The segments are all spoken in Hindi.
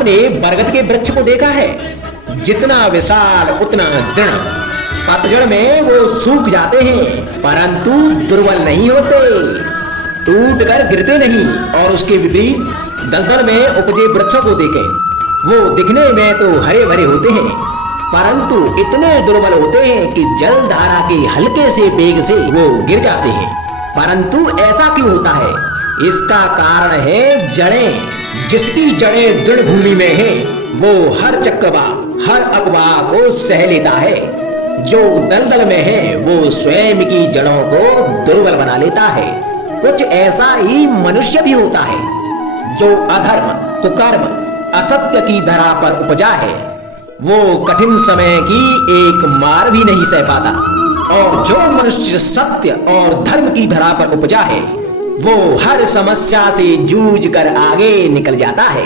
आपने बरगद के वृक्ष को देखा है, जितना विशाल उतना दृढ़। पतझड़ में वो सूख जाते हैं परंतु दुर्बल नहीं होते, टूट कर गिरते नहीं। और उसके विपरीत दलदल में उपजे वृक्षों को देखें, वो दिखने में तो हरे भरे होते हैं परंतु इतने दुर्बल होते हैं कि जल धारा के हल्के से वेग से वो गिर जाते हैं। परंतु ऐसा क्यों होता है? इसका कारण है जड़ें। जिसकी जड़ें दृढ़ भूमि में है वो हर चक्रवात हर अफवाह को सह लेता है। जो दलदल में है वो स्वयं की जड़ों को दुर्बल बना लेता है। कुछ ऐसा ही मनुष्य भी होता है जो अधर्म कुकर्म असत्य की धरा पर उपजा है, वो कठिन समय की एक मार भी नहीं सह पाता। और जो मनुष्य सत्य और धर्म की धरा पर उपजा है वो हर समस्या से जूझ कर आगे निकल जाता है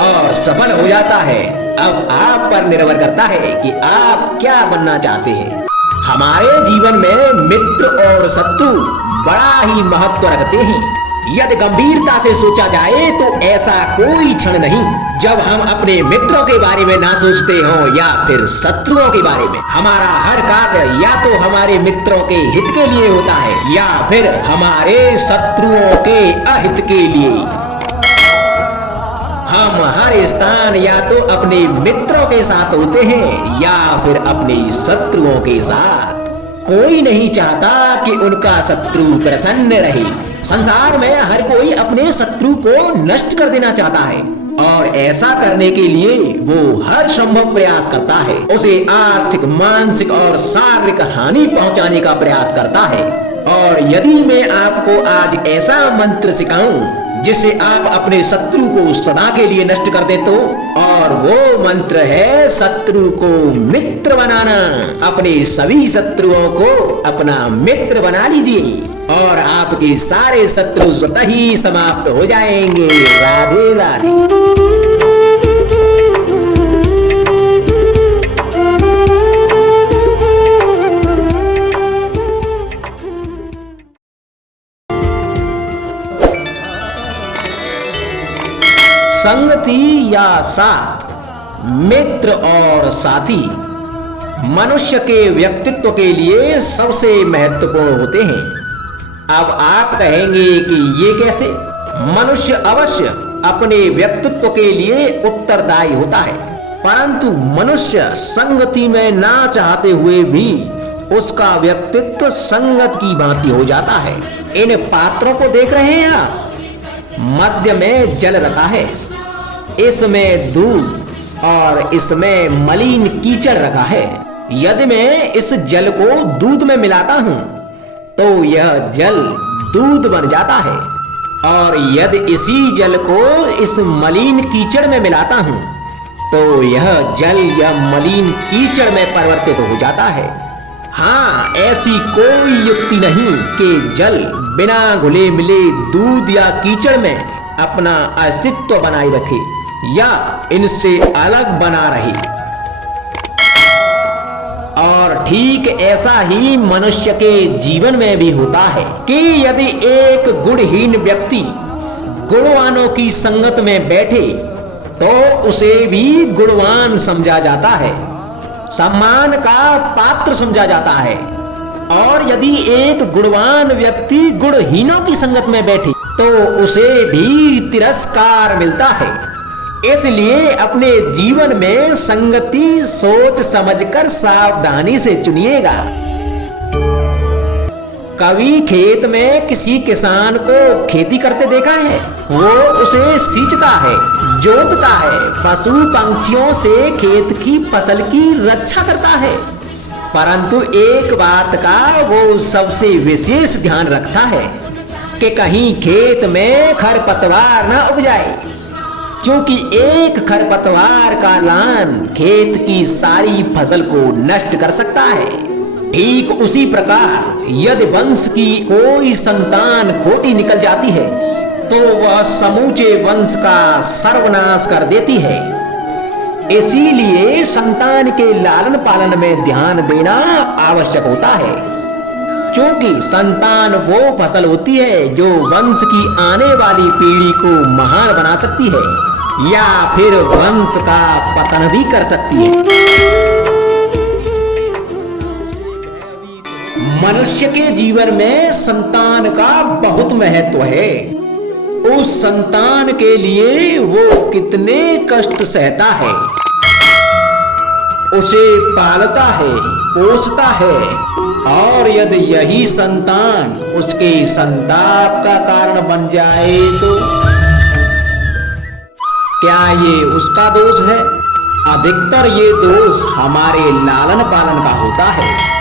और सफल हो जाता है। अब आप पर निर्भर करता है कि आप क्या बनना चाहते हैं। हमारे जीवन में मित्र और शत्रु बड़ा ही महत्व रखते हैं। यदि गंभीरता से सोचा जाए तो ऐसा कोई क्षण नहीं जब हम अपने मित्रों के बारे में ना सोचते हो या फिर शत्रुओं के बारे में। हमारा हर कार्य या तो हमारे मित्रों के हित के लिए होता है या फिर हमारे शत्रुओं के अहित के लिए। हम हर स्थान या तो अपने मित्रों के साथ होते हैं या फिर अपने शत्रुओं के साथ। कोई नहीं चाहता कि उनका शत्रु प्रसन्न रहे। संसार में हर कोई अपने शत्रु को नष्ट कर देना चाहता है और ऐसा करने के लिए वो हर संभव प्रयास करता है। उसे आर्थिक मानसिक और शारीरिक हानि पहुंचाने का प्रयास करता है। और यदि मैं आपको आज ऐसा मंत्र सिखाऊं जिससे आप अपने शत्रु को सदा के लिए नष्ट कर दे तो, और वो मंत्र है शत्रु को मित्र बनाना। अपने सभी शत्रुओं को अपना मित्र बना लीजिए और आपके सारे शत्रु स्वतः ही समाप्त हो जाएंगे। राधे राधे। संगति या साथ, मित्र और साथी मनुष्य के व्यक्तित्व के लिए सबसे महत्वपूर्ण होते हैं। अब आप कहेंगे कि ये कैसे? मनुष्य अवश्य अपने व्यक्तित्व के लिए उत्तरदायी होता है परंतु मनुष्य संगति में ना चाहते हुए भी उसका व्यक्तित्व संगत की भांति हो जाता है। इन पात्रों को देख रहे हैं आप? मध्य में जल रखा है, इसमें दूध और इसमें मलिन कीचड़ रखा है। यदि मैं इस जल को दूध में मिलाता हूं तो यह जल दूध बन जाता है और यदि इसी जल को इस मलिन कीचड़ में मिलाता हूं तो यह जल या मलिन कीचड़ में परिवर्तित हो जाता है। हाँ, ऐसी कोई युक्ति नहीं कि जल बिना घुले मिले दूध या कीचड़ में अपना अस्तित्व बनाए रखे या इनसे अलग बना रहे। और ठीक ऐसा ही मनुष्य के जीवन में भी होता है कि यदि एक गुणहीन व्यक्ति गुणवानों की संगत में बैठे तो उसे भी गुणवान समझा जाता है, सम्मान का पात्र समझा जाता है। और यदि एक गुणवान व्यक्ति गुणहीनों की संगत में बैठे तो उसे भी तिरस्कार मिलता है। इसलिए अपने जीवन में संगति सोच समझकर सावधानी से चुनिएगा। कभी खेत में किसी किसान को खेती करते देखा है? वो उसे सींचता है, जोतता है, पशु पंछियों से खेत की फसल की रक्षा करता है परंतु एक बात का वो सबसे विशेष ध्यान रखता है कि कहीं खेत में खरपतवार न उग जाए, क्योंकि एक खरपतवार का लान खेत की सारी फसल को नष्ट कर सकता है। ठीक उसी प्रकार यदि वंश की कोई संतान खोटी निकल जाती है तो वह समूचे वंश का सर्वनाश कर देती है। इसीलिए संतान के लालन पालन में ध्यान देना आवश्यक होता है, क्योंकि संतान वो फसल होती है जो वंश की आने वाली पीढ़ी को महान बना सकती है। या फिर वंश का पतन भी कर सकती है। मनुष्य के जीवन में संतान का बहुत महत्व है। उस संतान के लिए वो कितने कष्ट सहता है, उसे पालता है, पोसता है, और यदि यही संतान उसके संताप का कारण बन जाए तो क्या ये उसका दोष है? अधिकतर ये दोष हमारे लालन पालन का होता है।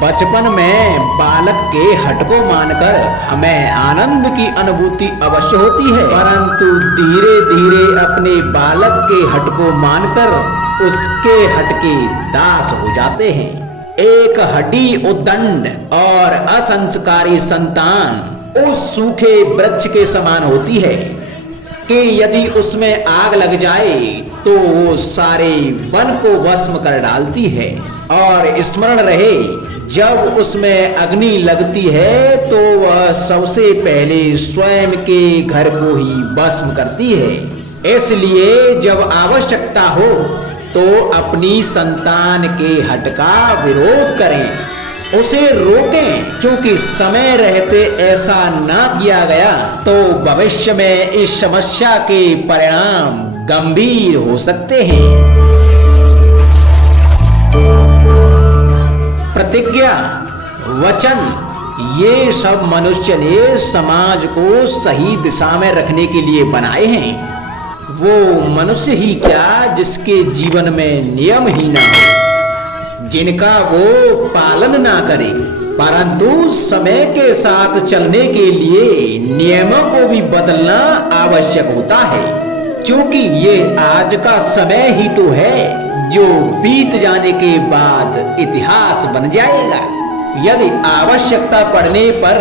बचपन में बालक के हठ को मानकर हमें आनंद की अनुभूति अवश्य होती है, परंतु धीरे धीरे अपने बालक के हठ को मानकर उसके हठ के दास हो जाते हैं। एक हड्डी उद्दंड और असंस्कारी संतान उस सूखे वृक्ष के समान होती है कि यदि उसमें आग लग जाए तो वो सारे वन को भस्म कर डालती है। और स्मरण रहे, जब उसमें अग्नि लगती है तो वह सबसे पहले स्वयं के घर को ही भस्म करती है। इसलिए जब आवश्यकता हो तो अपनी संतान के हठ का विरोध करें, उसे रोकें, क्योंकि समय रहते ऐसा ना किया गया तो भविष्य में इस समस्या के परिणाम गंभीर हो सकते हैं। प्रतिज्ञा, वचन, ये सब मनुष्य ने समाज को सही दिशा में रखने के लिए बनाए हैं। वो मनुष्य ही क्या जिसके जीवन में नियम ही ना हो, जिनका वो पालन ना करे, परंतु समय के साथ चलने के लिए नियमों को भी बदलना आवश्यक होता है, क्योंकि ये आज का समय ही तो है जो बीत जाने के बाद इतिहास बन जाएगा। यदि आवश्यकता पड़ने पर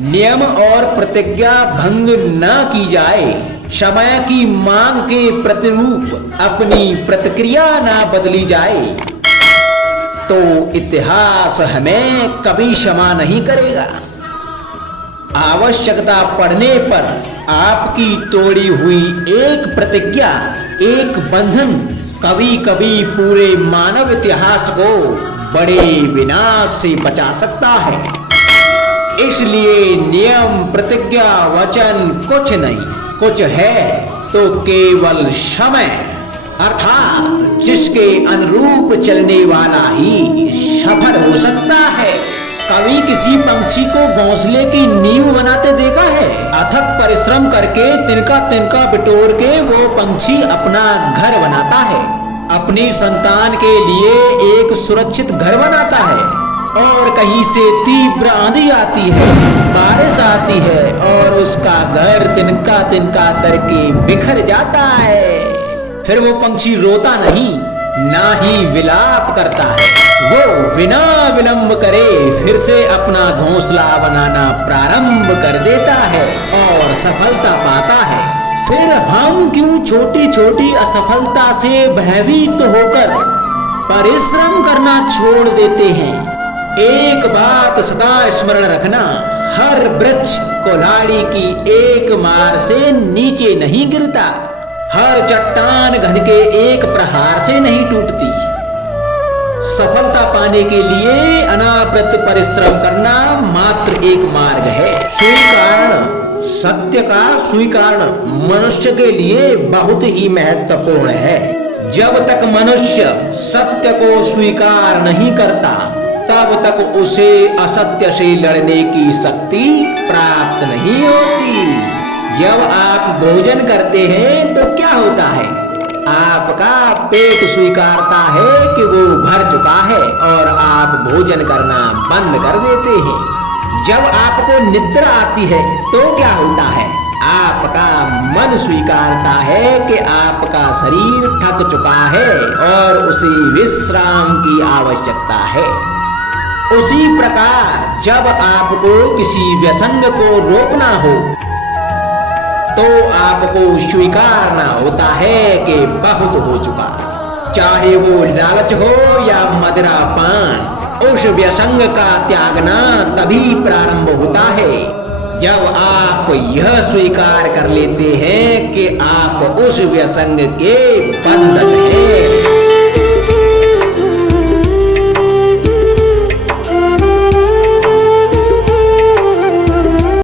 नियम और प्रतिज्ञा भंग न की जाए, समय की मांग के प्रतिरूप अपनी प्रतिक्रिया ना बदली जाए, तो इतिहास हमें कभी क्षमा नहीं करेगा। आवश्यकता पड़ने पर आपकी तोड़ी हुई एक प्रतिज्ञा, एक बंधन कभी कभी पूरे मानव इतिहास को बड़े विनाश से बचा सकता है। इसलिए नियम, प्रतिज्ञा, वचन कुछ नहीं, कुछ है तो केवल समय, अर्थात जिसके अनुरूप चलने वाला ही सफल हो सकता है। कभी किसी पंछी को घोंसले की नींव बनाते देखा है? अथक परिश्रम करके तिनका तिनका बिटोर के वो पंछी अपना घर बनाता है, अपनी संतान के लिए एक सुरक्षित घर बनाता है। और कहीं से तीव्र आंधी आती है, बारिश आती है और उसका घर तिनका तिनका करके बिखर जाता है। फिर वो पंछी रोता नहीं, ना ही विलाप करता है, वो बिना विलंब करे फिर से अपना घोंसला बनाना प्रारंभ कर देता है और सफलता पाता है। फिर हम क्यों छोटी छोटी असफलता से भयभीत होकर परिश्रम करना छोड़ देते हैं? एक बात सदा स्मरण रखना, हर वृक्ष कुल्हाड़ी की एक मार से नीचे नहीं गिरता, हर चट्टान घन के एक प्रहार से नहीं टूटती। सफलता पाने के लिए अनावृत परिश्रम करना मात्र एक मार्ग है। स्वीकरण, सत्य का स्वीकरण मनुष्य के लिए बहुत ही महत्वपूर्ण है। जब तक मनुष्य सत्य को स्वीकार नहीं करता तब तक उसे असत्य से लड़ने की शक्ति प्राप्त नहीं होती। जब आप भोजन करते हैं तो क्या होता है? आपका पेट स्वीकारता है कि वो भर चुका है और आप भोजन करना बंद कर देते हैं। जब आपको निद्रा आती है तो क्या होता है? आपका मन स्वीकारता है कि आपका शरीर थक चुका है और उसे विश्राम की आवश्यकता है। उसी प्रकार जब आपको किसी व्यसंग को रोकना हो तो आपको स्वीकारना होता है कि बहुत हो चुका। चाहे वो लालच हो या मदिरा पान, उस व्यसंग का त्यागना तभी प्रारंभ होता है जब आप यह स्वीकार कर लेते हैं कि आप उस व्यसंग के बंधन